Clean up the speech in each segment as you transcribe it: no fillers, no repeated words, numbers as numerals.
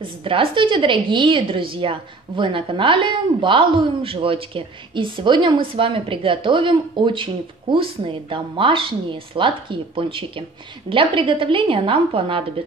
Здравствуйте, дорогие друзья! Вы на канале Балуем Животики. И сегодня мы с вами приготовим очень вкусные домашние сладкие пончики. Для приготовления нам понадобится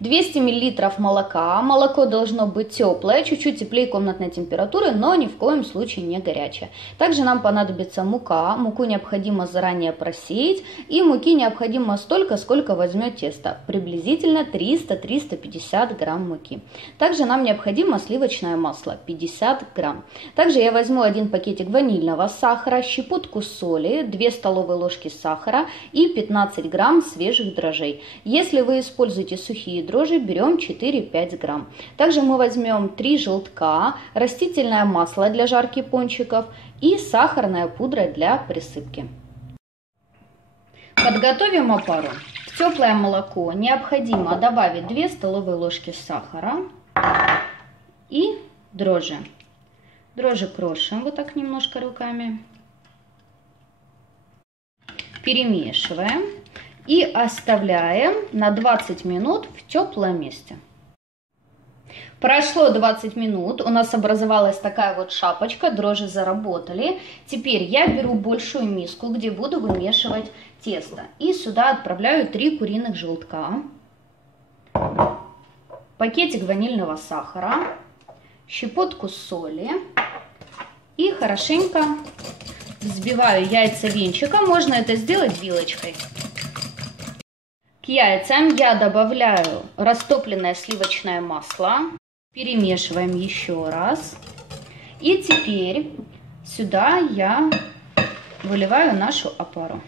200 мл молока. Молоко должно быть теплое, чуть-чуть теплее комнатной температуры, но ни в коем случае не горячее. Также нам понадобится мука. Муку необходимо заранее просеять. И муки необходимо столько, сколько возьмет тесто. Приблизительно 300-350 грамм муки. Также нам необходимо сливочное масло 50 грамм. Также я возьму один пакетик ванильного сахара, щепотку соли, 2 столовые ложки сахара и 15 грамм свежих дрожжей. Если вы используете сухие дрожжи, берем 4-5 грамм. Также мы возьмем 3 желтка, растительное масло для жарки пончиков и сахарная пудра для присыпки. Подготовим опару. В теплое молоко необходимо добавить 2 столовые ложки сахара и дрожжи. Дрожжи крошим вот так немножко руками. Перемешиваем. И оставляем на 20 минут в теплом месте. Прошло 20 минут, у нас образовалась такая вот шапочка, дрожжи заработали. Теперь я беру большую миску, где буду вымешивать тесто. И сюда отправляю 3 куриных желтка, пакетик ванильного сахара, щепотку соли и хорошенько взбиваю яйца венчиком. Можно это сделать вилочкой. К яйцам я добавляю растопленное сливочное масло, перемешиваем еще раз. И теперь сюда я выливаю нашу опару.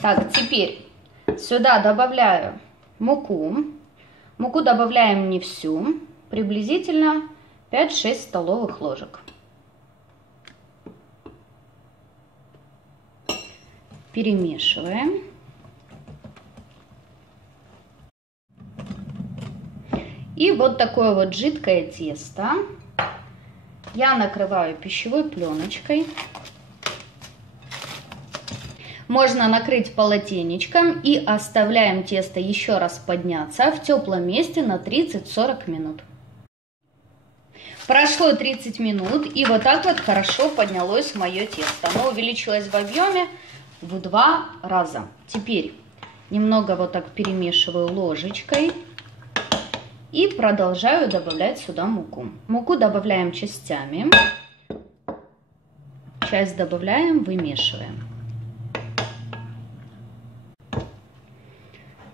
Так, теперь сюда добавляю муку. Муку добавляем не всю, приблизительно 5-6 столовых ложек. Перемешиваем. И вот такое вот жидкое тесто я накрываю пищевой пленочкой. Можно накрыть полотенечком и оставляем тесто еще раз подняться в теплом месте на 30-40 минут. Прошло 30 минут, и вот так вот хорошо поднялось мое тесто. Оно увеличилось в объеме в 2 раза. Теперь немного вот так перемешиваю ложечкой. И продолжаю добавлять сюда муку. Муку добавляем частями. Часть добавляем, вымешиваем.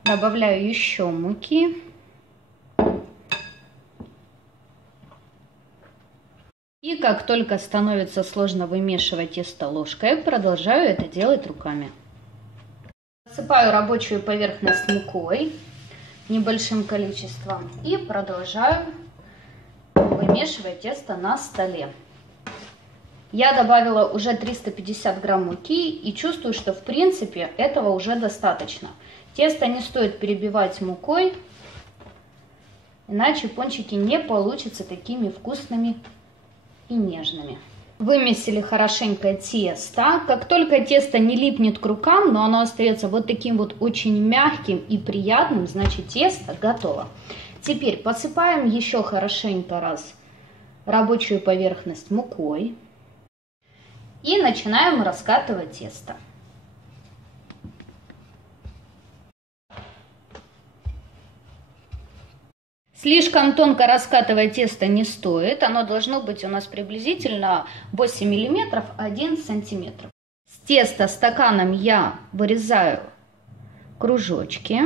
Добавляю еще муки. И как только становится сложно вымешивать тесто ложкой, продолжаю это делать руками. Посыпаю рабочую поверхность мукой небольшим количеством и продолжаю вымешивать тесто на столе. Я добавила уже 350 грамм муки и чувствую, что в принципе этого уже достаточно. Тесто не стоит перебивать мукой, иначе пончики не получатся такими вкусными и нежными. Вымесили хорошенько тесто. Как только тесто не липнет к рукам, но оно остается вот таким вот очень мягким и приятным, значит тесто готово. Теперь посыпаем еще хорошенько раз рабочую поверхность мукой и начинаем раскатывать тесто. Слишком тонко раскатывать тесто не стоит, оно должно быть у нас приблизительно 8 мм 1 см. С теста стаканом я вырезаю кружочки,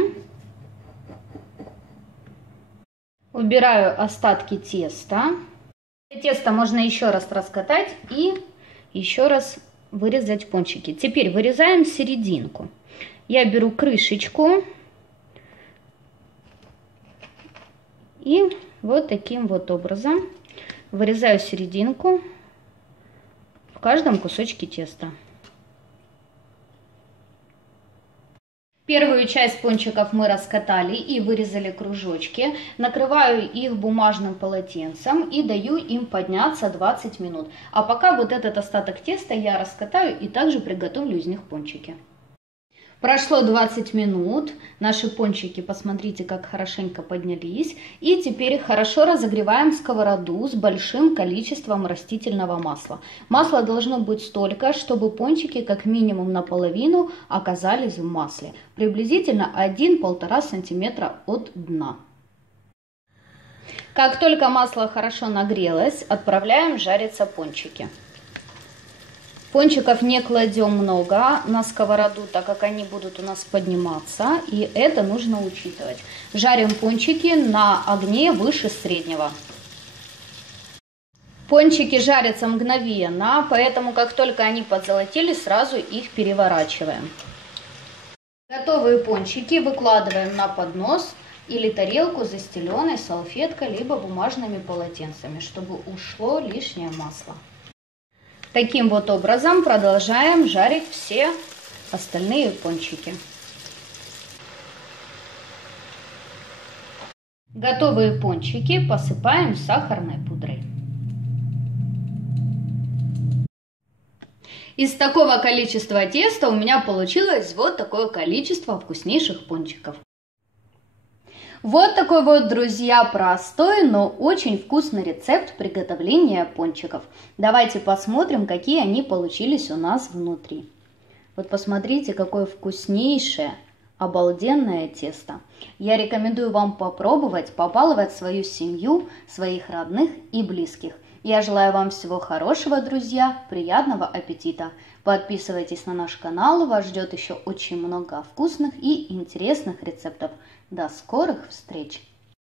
убираю остатки теста. Тесто можно еще раз раскатать и еще раз вырезать пончики. Теперь вырезаем серединку. Я беру крышечку. И вот таким вот образом вырезаю серединку в каждом кусочке теста. Первую часть пончиков мы раскатали и вырезали кружочки. Накрываю их бумажным полотенцем и даю им подняться 20 минут. А пока вот этот остаток теста я раскатаю и также приготовлю из них пончики. Прошло 20 минут, наши пончики, посмотрите, как хорошенько поднялись. И теперь хорошо разогреваем сковороду с большим количеством растительного масла. Масла должно быть столько, чтобы пончики как минимум наполовину оказались в масле. Приблизительно 1-1,5 сантиметра от дна. Как только масло хорошо нагрелось, отправляем жариться пончики. Пончиков не кладем много на сковороду, так как они будут у нас подниматься, и это нужно учитывать. Жарим пончики на огне выше среднего. Пончики жарятся мгновенно, поэтому как только они подзолотились, сразу их переворачиваем. Готовые пончики выкладываем на поднос или тарелку, застеленной салфеткой, либо бумажными полотенцами, чтобы ушло лишнее масло. Таким вот образом продолжаем жарить все остальные пончики. Готовые пончики посыпаем сахарной пудрой. Из такого количества теста у меня получилось вот такое количество вкуснейших пончиков. Вот такой вот, друзья, простой, но очень вкусный рецепт приготовления пончиков. Давайте посмотрим, какие они получились у нас внутри. Вот посмотрите, какое вкуснейшее, обалденное тесто. Я рекомендую вам попробовать, побаловать свою семью, своих родных и близких. Я желаю вам всего хорошего, друзья, приятного аппетита. Подписывайтесь на наш канал, вас ждет еще очень много вкусных и интересных рецептов. До скорых встреч!